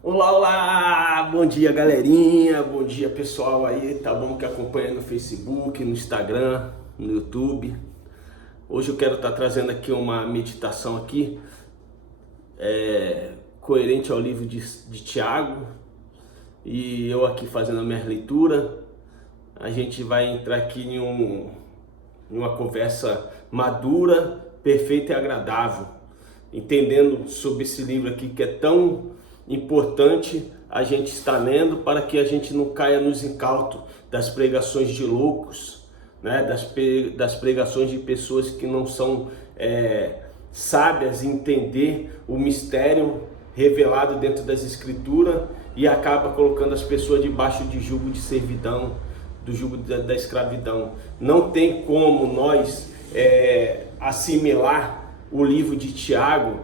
Olá, olá! Bom dia, galerinha! Bom dia, pessoal aí, tá bom que acompanha no Facebook, no Instagram, no YouTube. Hoje eu quero estar trazendo aqui uma meditação aqui, coerente ao livro de Tiago, e eu aqui fazendo a minha leitura. A gente vai entrar aqui em uma conversa madura, perfeita e agradável, entendendo sobre esse livro aqui que é tão importante a gente estar lendo, para que a gente não caia nos incautos das pregações de loucos, né? Das pregações de pessoas que não são sábias em entender o mistério revelado dentro das escrituras, e acaba colocando as pessoas debaixo de jugo de servidão, do jugo da escravidão. Não tem como nós assimilar o livro de Tiago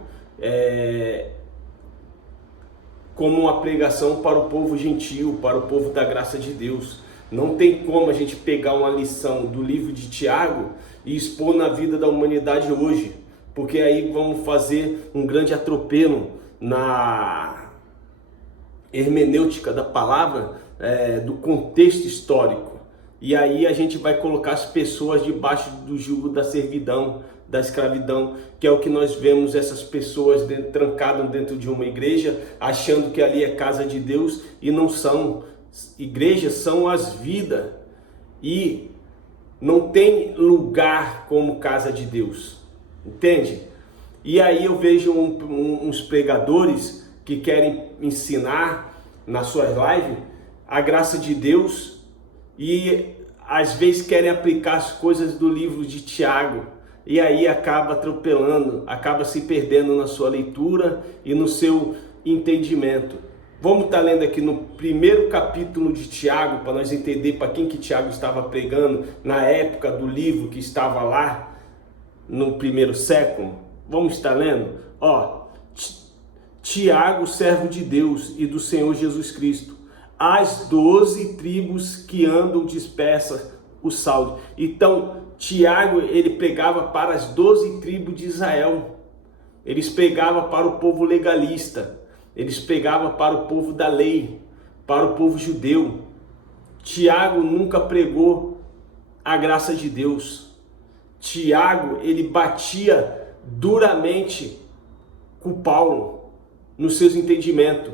como uma pregação para o povo gentil, para o povo da graça de Deus. Não tem como a gente pegar uma lição do livro de Tiago e expor na vida da humanidade hoje, porque aí vamos fazer um grande atropelo na hermenêutica da palavra, do contexto histórico. E aí a gente vai colocar as pessoas debaixo do jugo da servidão, da escravidão, que é o que nós vemos essas pessoas trancadas dentro de uma igreja, achando que ali é casa de Deus, e não são. Igrejas são as vidas, e não tem lugar como casa de Deus, entende? E aí eu vejo uns pregadores que querem ensinar nas suas lives a graça de Deus, e às vezes querem aplicar as coisas do livro de Tiago, e aí acaba atropelando, acaba se perdendo na sua leitura e no seu entendimento. Vamos estar lendo aqui no primeiro capítulo de Tiago, para nós entender para quem que Tiago estava pregando na época do livro que estava lá no primeiro século. Vamos estar lendo? Tiago, servo de Deus e do Senhor Jesus Cristo, as 12 tribos que andam dispersas, o salve. Então, Tiago, ele pregava para as 12 tribos de Israel. Eles pregavam para o povo legalista. Eles pregavam para o povo da lei, para o povo judeu. Tiago nunca pregou a graça de Deus. Tiago, ele batia duramente com Paulo nos seus entendimentos.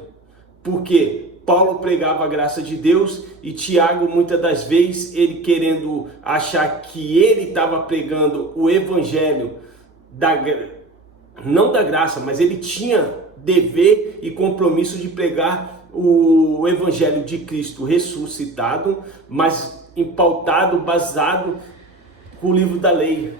Por quê? Paulo pregava a graça de Deus, e Tiago, muitas das vezes, ele querendo achar que ele estava pregando o evangelho, não da graça, mas ele tinha dever e compromisso de pregar o evangelho de Cristo ressuscitado, mas empautado, basado com o livro da lei.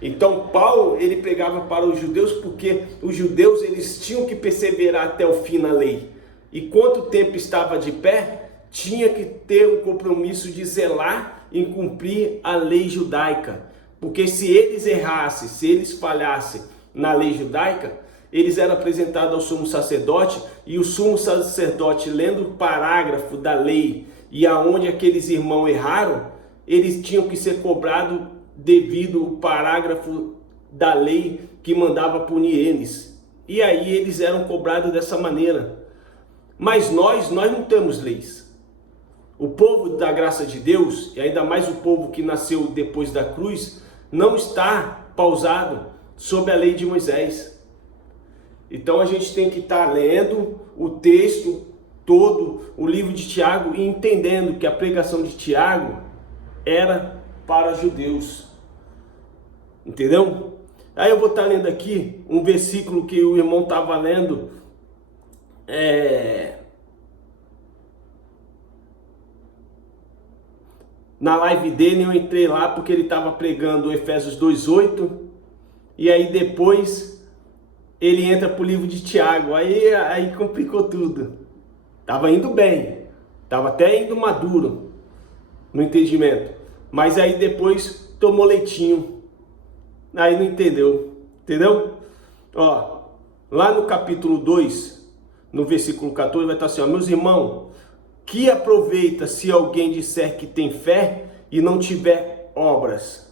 Então Paulo, ele pregava para os judeus, porque os judeus, eles tinham que perseverar até o fim na lei. E quanto tempo estava de pé, tinha que ter um compromisso de zelar em cumprir a lei judaica. Porque se eles errassem, se eles falhassem na lei judaica, eles eram apresentados ao sumo sacerdote, e o sumo sacerdote, lendo o parágrafo da lei, e aonde aqueles irmãos erraram, eles tinham que ser cobrados devido ao parágrafo da lei que mandava punir eles. E aí eles eram cobrados dessa maneira. Mas nós não temos leis. O povo da graça de Deus, e ainda mais o povo que nasceu depois da cruz, não está pausado sob a lei de Moisés. Então a gente tem que estar lendo o texto todo, o livro de Tiago, e entendendo que a pregação de Tiago era para judeus. Entendeu? Aí eu vou estar lendo aqui um versículo que o irmão estava lendo. Na live dele, eu entrei lá porque ele estava pregando Efésios 2:8, e aí depois ele entra para o livro de Tiago. Aí complicou tudo. Estava indo bem, estava até indo maduro no entendimento, mas aí depois tomou leitinho, aí não entendeu, lá no capítulo 2, no versículo 14, vai estar assim, meus irmãos, que aproveita se alguém disser que tem fé e não tiver obras?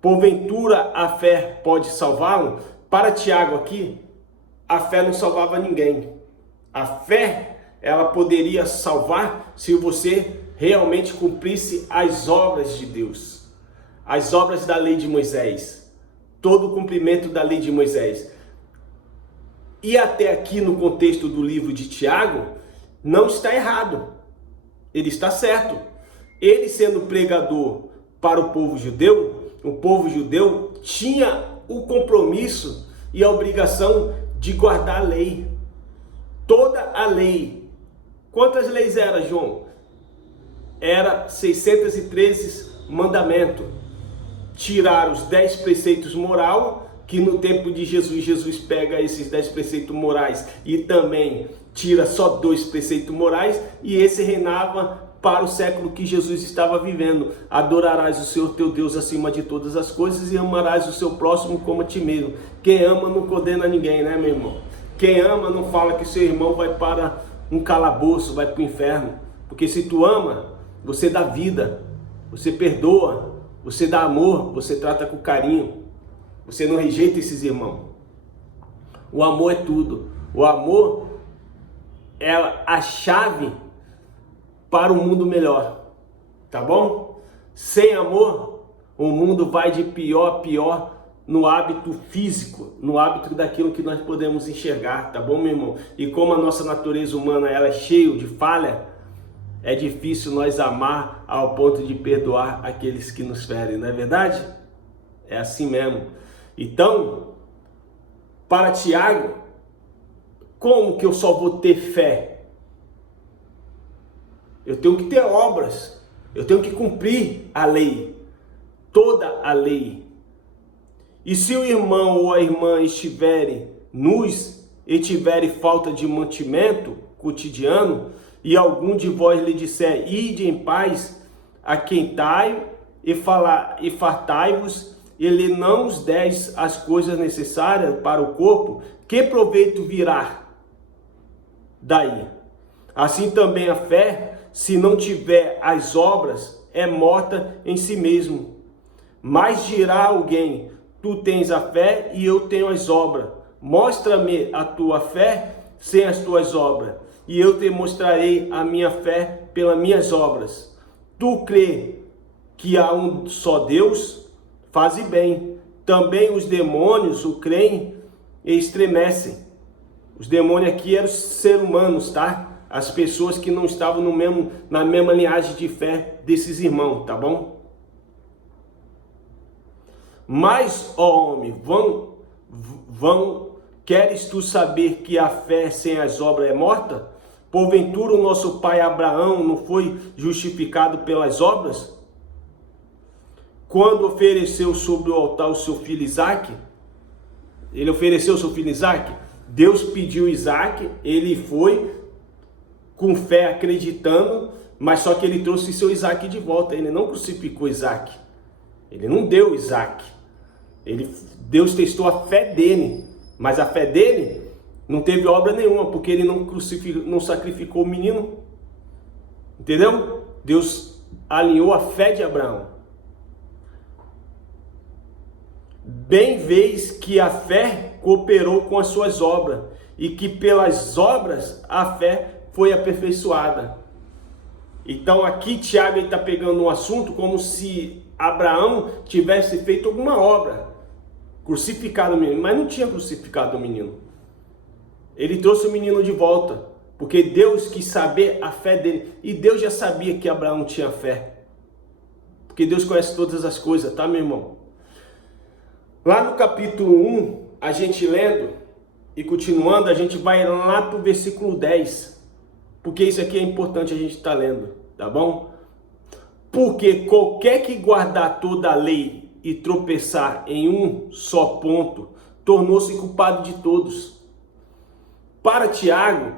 Porventura a fé pode salvá-lo? Para Tiago aqui, a fé não salvava ninguém. A fé, ela poderia salvar se você realmente cumprisse as obras de Deus, as obras da lei de Moisés, todo o cumprimento da lei de Moisés. E até aqui no contexto do livro de Tiago, não está errado, ele está certo. Ele sendo pregador para o povo judeu tinha o compromisso e a obrigação de guardar a lei, toda a lei. Quantas leis era, João? Era 613 mandamentos. Tirar os 10 preceitos morais, que no tempo de Jesus pega esses 10 preceitos morais e também tira só 2 preceitos morais, e esse reinava para o século que Jesus estava vivendo. Adorarás o Senhor teu Deus acima de todas as coisas e amarás o seu próximo como a ti mesmo. Quem ama não condena ninguém, né, meu irmão? Quem ama não fala que seu irmão vai para um calabouço, vai para o inferno. Porque se tu ama, você dá vida, você perdoa, você dá amor, você trata com carinho. Você não rejeita esses irmãos. O amor é tudo. O amor é a chave para um mundo melhor. Tá bom? Sem amor, o mundo vai de pior a pior no hábito físico, no hábito daquilo que nós podemos enxergar. Tá bom, meu irmão? E como a nossa natureza humana ela é cheia de falha, é difícil nós amar ao ponto de perdoar aqueles que nos ferem. Não é verdade? É assim mesmo. Então, para Tiago, como que eu só vou ter fé? Eu tenho que ter obras, eu tenho que cumprir a lei, toda a lei. E se o irmão ou a irmã estiverem nus e tiverem falta de mantimento cotidiano, e algum de vós lhe disser, ide em paz, aquentai e fartai-vos, ele não os des as coisas necessárias para o corpo, que proveito virá daí? Assim também a fé, se não tiver as obras, é morta em si mesmo. Mas dirá alguém, tu tens a fé e eu tenho as obras. Mostra-me a tua fé sem as tuas obras, e eu te mostrarei a minha fé pelas minhas obras. Tu crê que há um só Deus? Faze bem. Também os demônios o creem e estremecem. Os demônios aqui eram os seres humanos, tá? As pessoas que não estavam na mesma linhagem de fé desses irmãos, tá bom? Mas, ó homem, queres tu saber que a fé sem as obras é morta? Porventura o nosso pai Abraão não foi justificado pelas obras? Quando ofereceu sobre o altar o seu filho Isaque, ele ofereceu o seu filho Isaque, Deus pediu Isaque, ele foi com fé acreditando, mas só que ele trouxe seu Isaque de volta, ele não crucificou Isaque, ele não deu Isaque, Deus testou a fé dele, mas a fé dele não teve obra nenhuma, porque ele não sacrificou o menino, entendeu? Deus alinhou a fé de Abraão. Bem vês que a fé cooperou com as suas obras, e que pelas obras a fé foi aperfeiçoada. Então aqui Tiago está pegando um assunto como se Abraão tivesse feito alguma obra, crucificado o menino, mas não tinha crucificado o menino. Ele trouxe o menino de volta, porque Deus quis saber a fé dele, e Deus já sabia que Abraão tinha fé, porque Deus conhece todas as coisas, tá, meu irmão? Lá no capítulo 1, a gente lendo e continuando, a gente vai lá para o versículo 10. Porque isso aqui é importante a gente estar lendo, tá bom? Porque qualquer que guardar toda a lei e tropeçar em um só ponto, tornou-se culpado de todos. Para Tiago,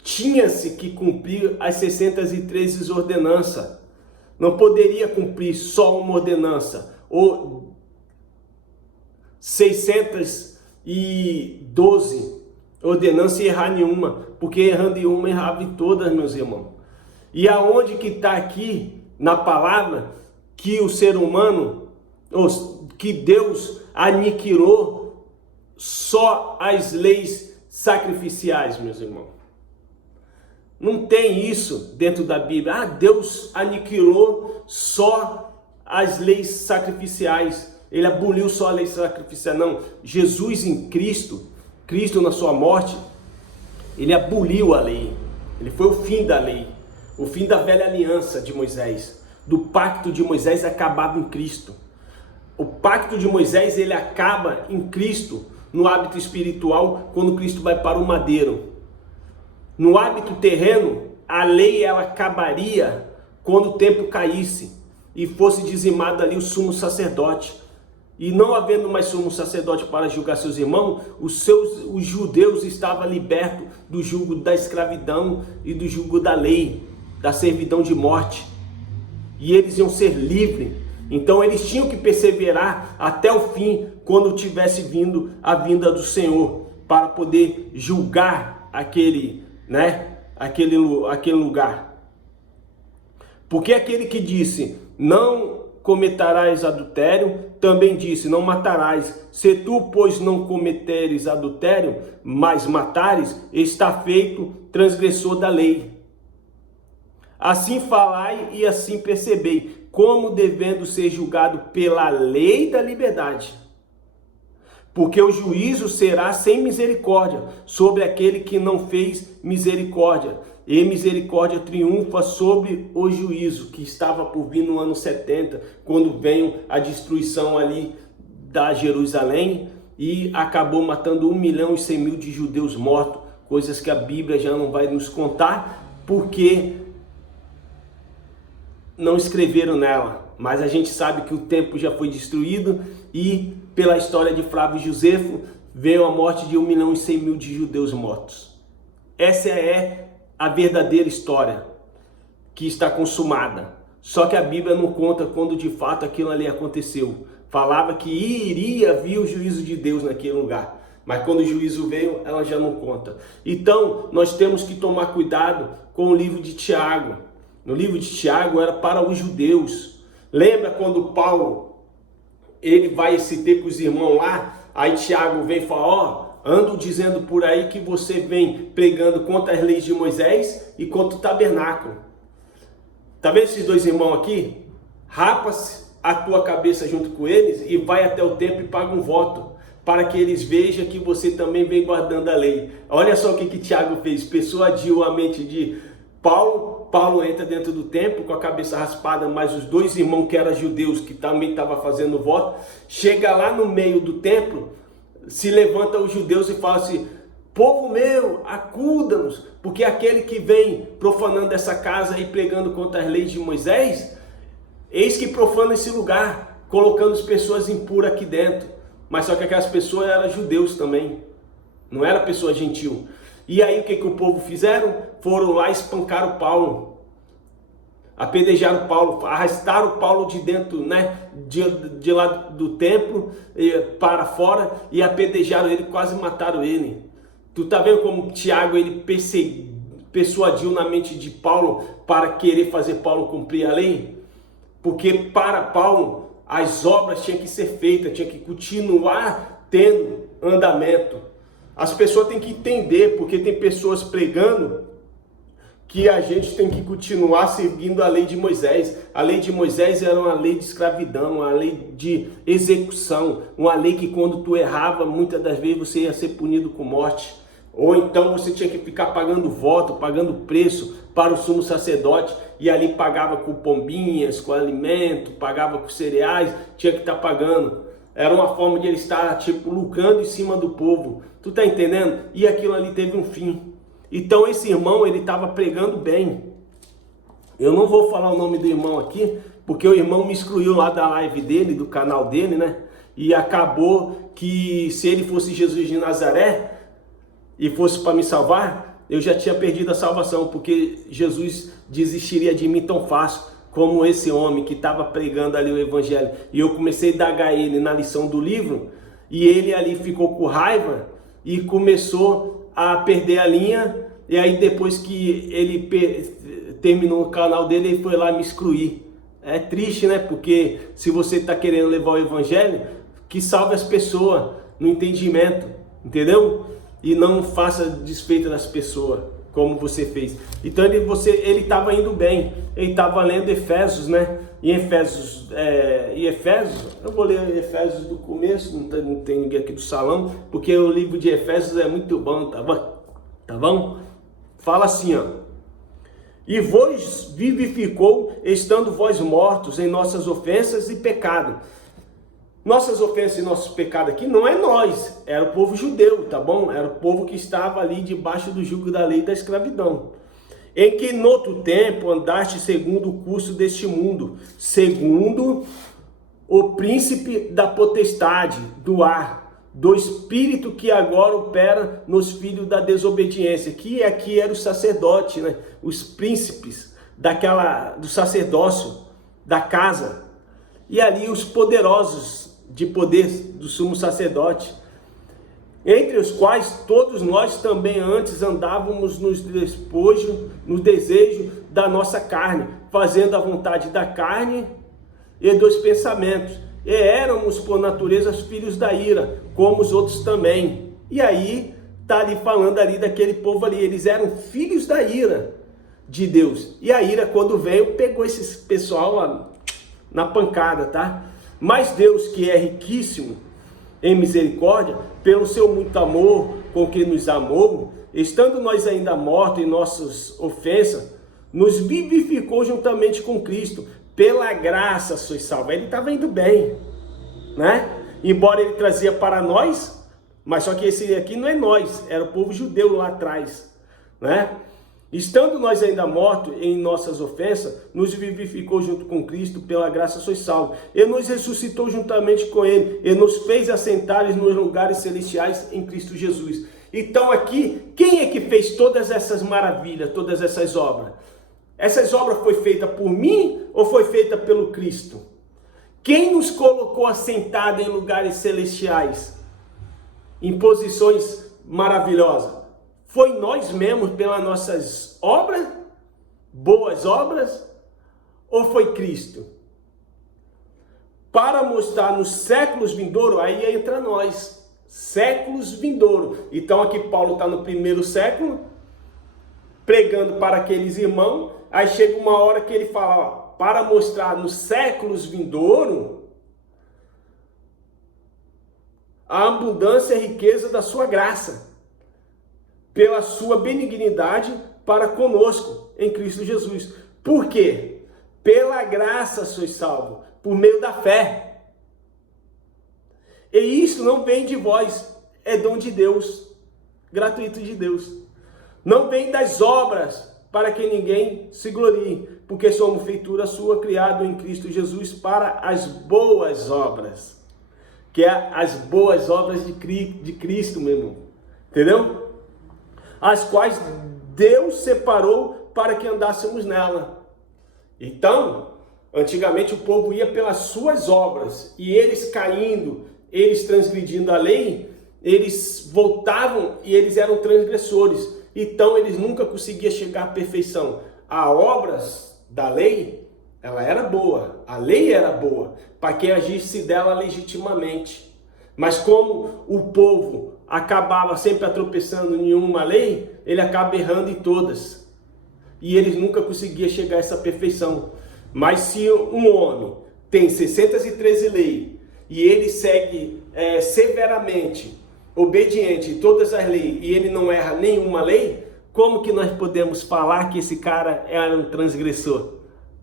tinha-se que cumprir as 613 ordenanças. Não poderia cumprir só uma ordenança, ou 612 ordenanças e errar nenhuma, porque errando em uma, errava em todas, meus irmãos. E aonde que está aqui na palavra que o ser humano, que Deus aniquilou só as leis sacrificiais, meus irmãos? Não tem isso dentro da Bíblia. Ah, Deus aniquilou só as leis sacrificiais. Ele aboliu só a lei sacrificial. Não, Jesus em Cristo, Cristo na sua morte, ele aboliu a lei. Ele foi o fim da lei, o fim da velha aliança de Moisés. Do pacto de Moisés acabava em Cristo. O pacto de Moisés, ele acaba em Cristo, no hábito espiritual, quando Cristo vai para o madeiro. No hábito terreno, a lei ela acabaria quando o templo caísse e fosse dizimado ali o sumo sacerdote. E não havendo mais sumo sacerdote para julgar seus irmãos, os judeus estavam libertos do jugo da escravidão e do jugo da lei, da servidão de morte. E eles iam ser livres. Então eles tinham que perseverar até o fim, quando tivesse vindo a vinda do Senhor, para poder julgar aquele lugar. Porque aquele que disse, não cometerás adultério, também disse, não matarás. Se tu, pois, não cometeres adultério, mas matares, está feito transgressor da lei. Assim falai e assim percebei, como devendo ser julgado pela lei da liberdade. Porque o juízo será sem misericórdia sobre aquele que não fez misericórdia. E misericórdia triunfa sobre o juízo que estava por vir no ano 70, quando veio a destruição ali da Jerusalém e acabou matando 1.100.000 de judeus mortos, coisas que a Bíblia já não vai nos contar, porque não escreveram nela. Mas a gente sabe que o templo já foi destruído e pela história de Flávio Josefo veio a morte de 1.100.000 de judeus mortos. Essa é a verdadeira história que está consumada. Só que a Bíblia não conta quando de fato aquilo ali aconteceu. Falava que iria vir o juízo de Deus naquele lugar. Mas quando o juízo veio, ela já não conta. Então, nós temos que tomar cuidado com o livro de Tiago. No livro de Tiago era para os judeus. Lembra quando Paulo, ele vai se ter com os irmãos lá, aí Tiago vem e fala, ó, ando dizendo por aí que você vem pregando contra as leis de Moisés e contra o tabernáculo. Tá vendo esses dois irmãos aqui? Rapa-se a tua cabeça junto com eles e vai até o templo e paga um voto, para que eles vejam que você também vem guardando a lei. Olha só o que Tiago fez, persuadiu a mente de Paulo. Paulo entra dentro do templo com a cabeça raspada, mas os dois irmãos que eram judeus, que também estavam fazendo voto, chega lá no meio do templo, se levanta os judeus e fala assim, povo meu, acuda-nos, porque aquele que vem profanando essa casa e pregando contra as leis de Moisés, eis que profana esse lugar, colocando as pessoas impuras aqui dentro. Mas só que aquelas pessoas eram judeus também, não era pessoa gentil. E aí o que o povo fizeram? Foram lá e espancaram Paulo, apedrejaram Paulo, arrastaram Paulo de dentro, de lá do templo para fora e apedrejaram ele, quase mataram ele. Tu tá vendo como Tiago ele persuadiu na mente de Paulo para querer fazer Paulo cumprir a lei? Porque para Paulo as obras tinham que ser feitas, tinha que continuar tendo andamento. As pessoas têm que entender, porque tem pessoas pregando que a gente tem que continuar seguindo a lei de Moisés. A lei de Moisés era uma lei de escravidão, uma lei de execução, uma lei que quando tu errava, muitas das vezes você ia ser punido com morte. Ou então você tinha que ficar pagando voto, pagando preço para o sumo sacerdote, e ali pagava com pombinhas, com alimento, pagava com cereais, tinha que estar pagando. Era uma forma de ele estar, lucrando em cima do povo. Tu tá entendendo? E aquilo ali teve um fim. Então esse irmão, ele estava pregando bem. Eu não vou falar o nome do irmão aqui, porque o irmão me excluiu lá da live dele, do canal dele, E acabou que se ele fosse Jesus de Nazaré e fosse para me salvar, eu já tinha perdido a salvação, porque Jesus desistiria de mim tão fácil como esse homem que estava pregando ali o evangelho. E eu comecei a indagar ele na lição do livro, e ele ali ficou com raiva e começou a perder a linha. E aí depois que ele terminou o canal dele, ele foi lá me excluir. É triste, porque se você está querendo levar o evangelho, que salve as pessoas no entendimento, entendeu? E não faça desfeita das pessoas. como você fez. Então ele estava indo bem, ele estava lendo Efésios, né? Em Efésios, eu vou ler Efésios do começo, não tem ninguém aqui do salão, porque o livro de Efésios é muito bom, tá bom? Fala assim, ó: e vos vivificou, estando vós mortos em nossas ofensas e pecado. Nossas ofensas e nossos pecados aqui não é nós, era o povo judeu, tá bom? Era o povo que estava ali debaixo do jugo da lei da escravidão. Em que noutro tempo andaste segundo o curso deste mundo, segundo o príncipe da potestade, do ar, do espírito que agora opera nos filhos da desobediência, que aqui era o sacerdote, né? Os príncipes do sacerdócio, da casa, e ali os poderosos de poder do sumo sacerdote, entre os quais todos nós também antes andávamos nos despojos, no desejo da nossa carne, fazendo a vontade da carne e dos pensamentos, e éramos por natureza filhos da ira, como os outros também. E aí está ali falando ali daquele povo ali, eles eram filhos da ira de Deus, e a ira quando veio pegou esse pessoal na pancada, tá? Mas Deus, que é riquíssimo em misericórdia, pelo seu muito amor com que nos amou, estando nós ainda mortos em nossas ofensas, nos vivificou juntamente com Cristo. Pela graça sois salvos. Ele estava indo bem, né? Embora ele trazia para nós, mas só que esse aqui não é nós, era o povo judeu lá atrás, né? Estando nós ainda mortos em nossas ofensas, nos vivificou junto com Cristo, pela graça sois salvos. Ele nos ressuscitou juntamente com Ele, Ele nos fez assentar nos lugares celestiais em Cristo Jesus. Então aqui, quem é que fez todas essas maravilhas, todas essas obras? Essas obras foi feita por mim ou foi feita pelo Cristo? Quem nos colocou assentado em lugares celestiais, em posições maravilhosas? Foi nós mesmos pelas nossas obras, boas obras, ou foi Cristo? Para mostrar nos séculos vindouros, aí entra nós, séculos vindouros. Então aqui Paulo está no primeiro século, pregando para aqueles irmãos, aí chega uma hora que ele fala, ó, para mostrar nos séculos vindouros a abundância e a riqueza da sua graça, pela sua benignidade para conosco em Cristo Jesus. Por quê? Pela graça sois salvos, por meio da fé. E isso não vem de vós, é dom de Deus, gratuito de Deus. Não vem das obras, para que ninguém se glorie, porque somos feitura sua, criado em Cristo Jesus para as boas obras, que é as boas obras de Cristo, meu irmão. Entendeu? As quais Deus separou para que andássemos nela. Então, antigamente o povo ia pelas suas obras, e eles caindo, eles transgredindo a lei, eles voltavam e eles eram transgressores. Então eles nunca conseguiam chegar à perfeição. As obras da lei, ela era boa, a lei era boa, para quem agisse dela legitimamente. Mas como o povo acabava sempre tropeçando em uma lei, ele acaba errando em todas. E eles nunca conseguiam chegar a essa perfeição. Mas se um homem tem 613 leis, e ele segue severamente, obediente em todas as leis, e ele não erra nenhuma lei, como que nós podemos falar que esse cara era um transgressor?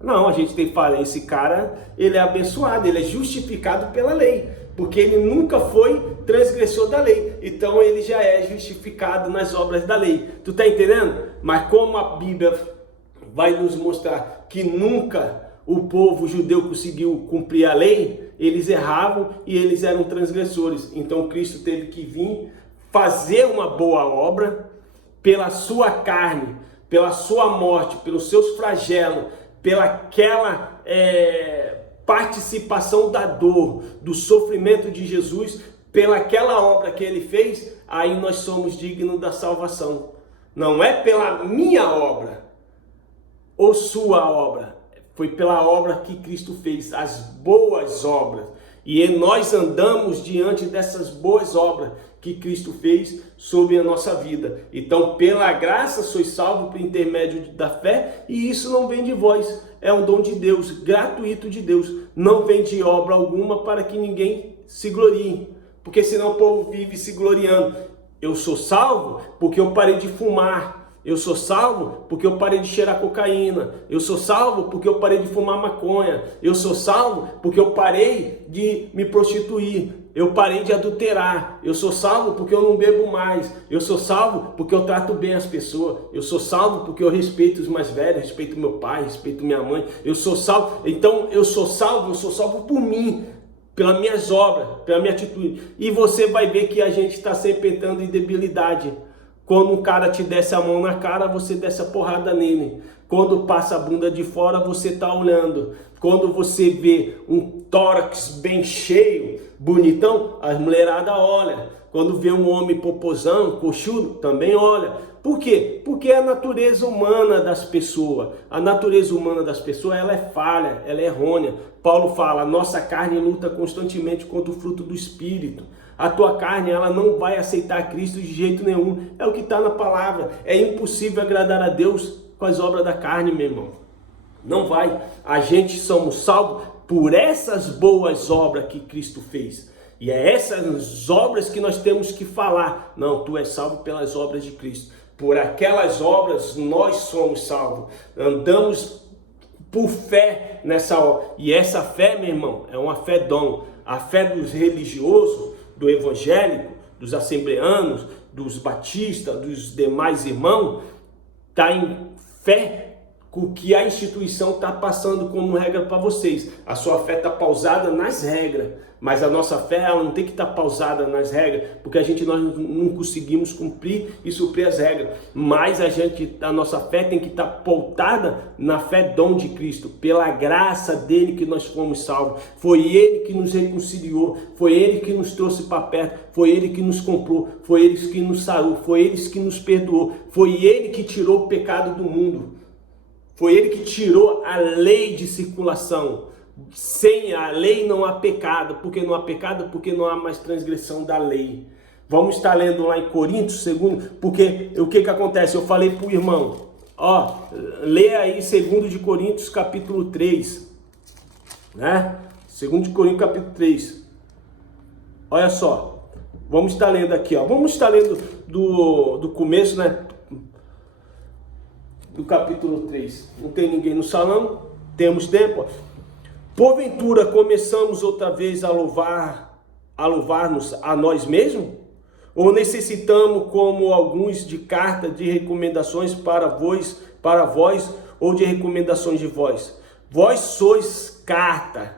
Não, a gente tem que falar, esse cara, ele é abençoado, ele é justificado pela lei, porque ele nunca foi transgressor da lei, então ele já é justificado nas obras da lei. Tu tá entendendo? Mas como a Bíblia vai nos mostrar que nunca o povo judeu conseguiu cumprir a lei, eles erravam e eles eram transgressores. Então Cristo teve que vir fazer uma boa obra pela sua carne, pela sua morte, pelos seus flagelos, pelaquela participação da dor, do sofrimento de Jesus, pelaquela obra que ele fez, aí nós somos dignos da salvação. Não é pela minha obra ou sua obra, foi pela obra que Cristo fez, as boas obras. E nós andamos diante dessas boas obras que Cristo fez sobre a nossa vida. Então, pela graça sois salvos por intermédio da fé, e isso não vem de vós, é um dom de Deus, gratuito de Deus, não vem de obra alguma para que ninguém se glorie, porque senão o povo vive se gloriando. Eu sou salvo porque eu parei de fumar. Eu sou salvo porque eu parei de cheirar cocaína. Eu sou salvo porque eu parei de fumar maconha. Eu sou salvo porque eu parei de me prostituir. Eu parei de adulterar. Eu sou salvo porque eu não bebo mais. Eu sou salvo porque eu trato bem as pessoas. Eu sou salvo porque eu respeito os mais velhos, respeito meu pai, respeito minha mãe. Eu sou salvo. Então eu sou salvo por mim, pelas minhas obras, pela minha atitude. E você vai ver que a gente está sempre entrando em debilidade. Quando um cara te desce a mão na cara, você desce a porrada nele. Quando passa a bunda de fora, você está olhando. Quando você vê um tórax bem cheio, bonitão, a mulherada olha. Quando vê um homem popozão, coxudo, também olha. Por quê? Porque é a natureza humana das pessoas. A natureza humana das pessoas, ela é falha, ela é errônea. Paulo fala, nossa carne luta constantemente contra o fruto do Espírito. A tua carne, ela não vai aceitar Cristo de jeito nenhum. É o que está na palavra. É impossível agradar a Deus com as obras da carne, meu irmão. Não vai. A gente somos salvos por essas boas obras que Cristo fez. E é essas obras que nós temos que falar. Não, tu és salvo pelas obras de Cristo. Por aquelas obras nós somos salvos. Andamos por fé nessa obra. E essa fé, meu irmão, é uma fé dom. A fé dos religiosos, do evangélico, dos assembleanos, dos batistas, dos demais irmãos, está em fé com o que a instituição está passando como regra para vocês. A sua fé está pausada nas regras, mas a nossa fé ela não tem que estar pausada nas regras, porque nós não conseguimos cumprir e suprir as regras. Mas a nossa fé tem que estar pautada na fé dom de Cristo, pela graça dele que nós fomos salvos. Foi ele que nos reconciliou, foi ele que nos trouxe para perto, foi ele que nos comprou, foi ele que nos sarou, foi ele que nos perdoou, foi ele que tirou o pecado do mundo. Foi ele que tirou a lei de circulação. Sem a lei não há pecado. Por que não há pecado? Porque não há mais transgressão da lei. Vamos estar lendo lá em Coríntios, segundo, porque o que acontece? Eu falei para o irmão, lê aí 2 de Coríntios capítulo 3, né? 2 de Coríntios capítulo 3. Olha só, vamos estar lendo aqui, vamos estar lendo do começo, né? Do capítulo 3. Não tem ninguém no salão? Temos tempo? Porventura começamos outra vez a louvar-nos a nós mesmos? Ou necessitamos, como alguns, de carta de recomendações para vós, ou de recomendações de vós? Vós sois carta,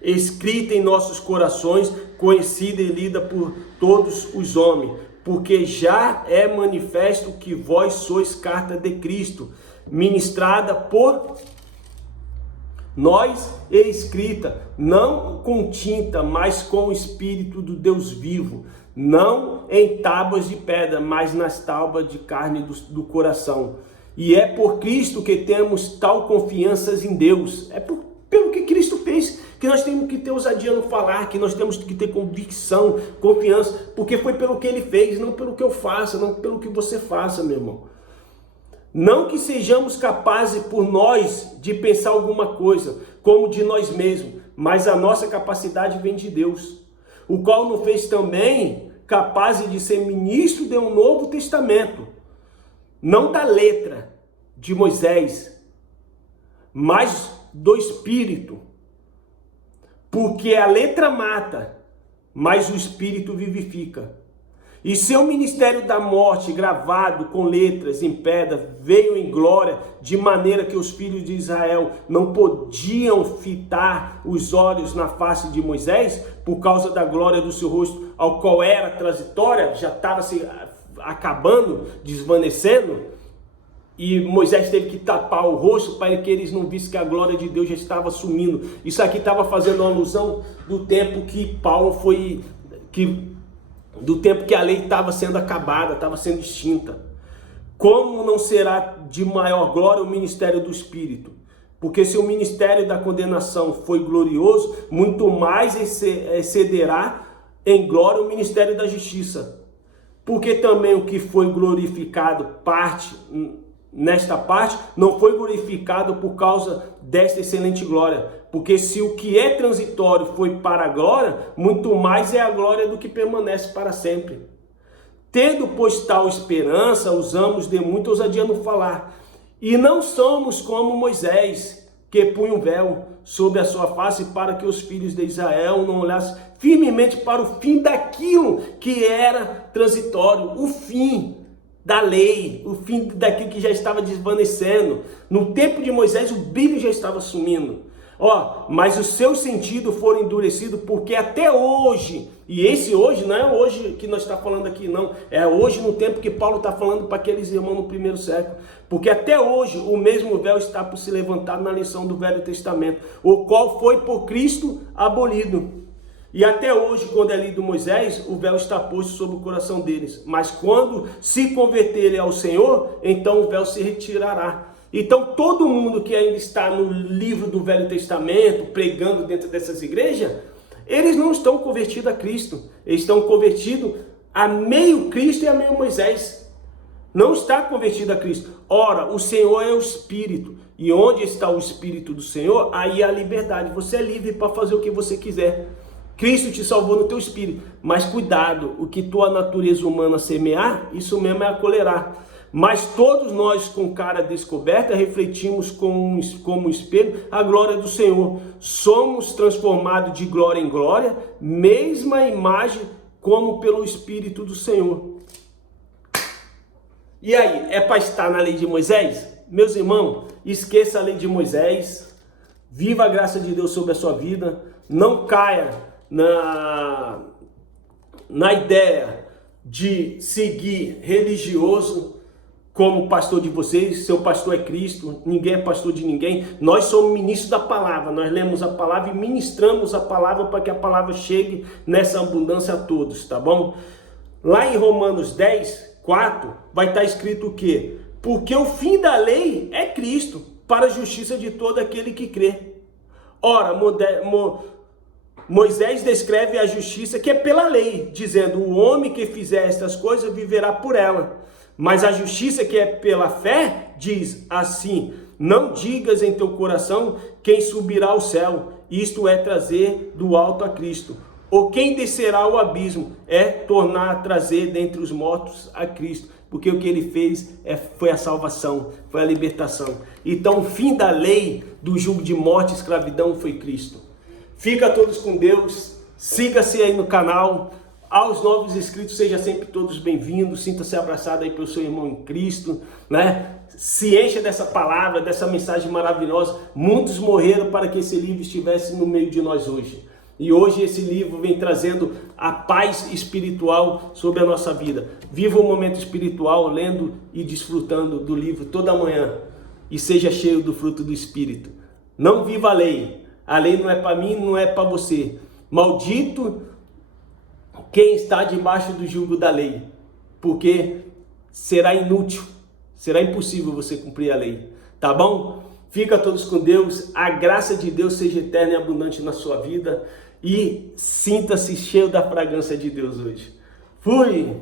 escrita em nossos corações, conhecida e lida por todos os homens, porque já é manifesto que vós sois carta de Cristo, ministrada por nós e escrita, não com tinta, mas com o Espírito do Deus vivo, não em tábuas de pedra, mas nas tábuas de carne do coração. E é por Cristo que temos tal confiança em Deus, pelo que Cristo fez, que nós temos que ter ousadia no falar, que nós temos que ter convicção, confiança, porque foi pelo que ele fez, não pelo que eu faça, não pelo que você faça, meu irmão. Não que sejamos capazes por nós de pensar alguma coisa, como de nós mesmos, mas a nossa capacidade vem de Deus, o qual nos fez também capazes de ser ministro de um novo testamento, não da letra de Moisés, mas do Espírito. Porque a letra mata, mas o Espírito vivifica. E seu ministério da morte, gravado com letras em pedra, veio em glória, de maneira que os filhos de Israel não podiam fitar os olhos na face de Moisés, por causa da glória do seu rosto, ao qual era transitória, já estava se acabando, desvanecendo. E Moisés teve que tapar o rosto para que eles não vissem que a glória de Deus já estava sumindo. Isso aqui estava fazendo uma alusão do tempo que do tempo que a lei estava sendo acabada, estava sendo extinta. Como não será de maior glória o ministério do Espírito? Porque se o ministério da condenação foi glorioso, muito mais excederá em glória o ministério da justiça. Porque também o que foi glorificado nesta parte não foi glorificado por causa desta excelente glória. Porque se o que é transitório foi para a glória, muito mais é a glória do que permanece para sempre. Tendo, pois, tal esperança, usamos de muita ousadia no falar. E não somos como Moisés, que punha um véu sobre a sua face para que os filhos de Israel não olhassem firmemente para o fim daquilo que era transitório, o fim da lei, o fim daquilo que já estava desvanecendo. No tempo de Moisés, o brilho já estava sumindo. Mas os seus sentidos foram endurecidos, porque até hoje, e esse hoje não é hoje que nós estamos falando aqui, não, é hoje no tempo que Paulo está falando para aqueles irmãos no primeiro século, porque até hoje o mesmo véu está por se levantar na lição do Velho Testamento, o qual foi por Cristo abolido. E até hoje, quando é lido Moisés, o véu está posto sobre o coração deles, mas quando se converterem ao Senhor, então o véu se retirará. Então todo mundo que ainda está no livro do Velho Testamento, pregando dentro dessas igrejas, eles não estão convertidos a Cristo. Eles estão convertidos a meio Cristo e a meio Moisés. Não está convertido a Cristo. Ora, o Senhor é o Espírito. E onde está o Espírito do Senhor, aí há liberdade. Você é livre para fazer o que você quiser. Cristo te salvou no teu espírito. Mas cuidado, o que tua natureza humana semear, isso mesmo é acolherá. Mas todos nós, com cara descoberta, refletimos como espelho a glória do Senhor. Somos transformados de glória em glória, mesma imagem como pelo Espírito do Senhor. E aí, é para estar na lei de Moisés? Meus irmãos, esqueça a lei de Moisés, viva a graça de Deus sobre a sua vida, não caia na ideia de seguir religioso, como pastor de vocês. Seu pastor é Cristo, ninguém é pastor de ninguém. Nós somos ministros da palavra, nós lemos a palavra e ministramos a palavra para que a palavra chegue nessa abundância a todos, tá bom? Lá em Romanos 10, 4, vai estar escrito o quê? Porque o fim da lei é Cristo, para a justiça de todo aquele que crê. Ora, Moisés descreve a justiça que é pela lei, dizendo: o homem que fizer estas coisas viverá por ela. Mas a justiça que é pela fé diz assim: não digas em teu coração quem subirá ao céu, isto é trazer do alto a Cristo. Ou quem descerá ao abismo, é tornar a trazer dentre os mortos a Cristo. Porque o que ele fez foi a salvação, foi a libertação. Então o fim da lei, do jugo de morte e escravidão, foi Cristo. Fica todos com Deus, siga-se aí no canal. Aos novos inscritos, seja sempre todos bem-vindos, sinta-se abraçado aí pelo seu irmão em Cristo, né? Se encha dessa palavra, dessa mensagem maravilhosa. Muitos morreram para que esse livro estivesse no meio de nós hoje. E hoje esse livro vem trazendo a paz espiritual sobre a nossa vida. Viva um momento espiritual lendo e desfrutando do livro toda manhã. E seja cheio do fruto do Espírito. Não viva a lei. A lei não é para mim, não é para você. Maldito quem está debaixo do jugo da lei, porque será inútil, será impossível você cumprir a lei, tá bom? Fica todos com Deus, a graça de Deus seja eterna e abundante na sua vida e sinta-se cheio da fragrância de Deus hoje. Fui!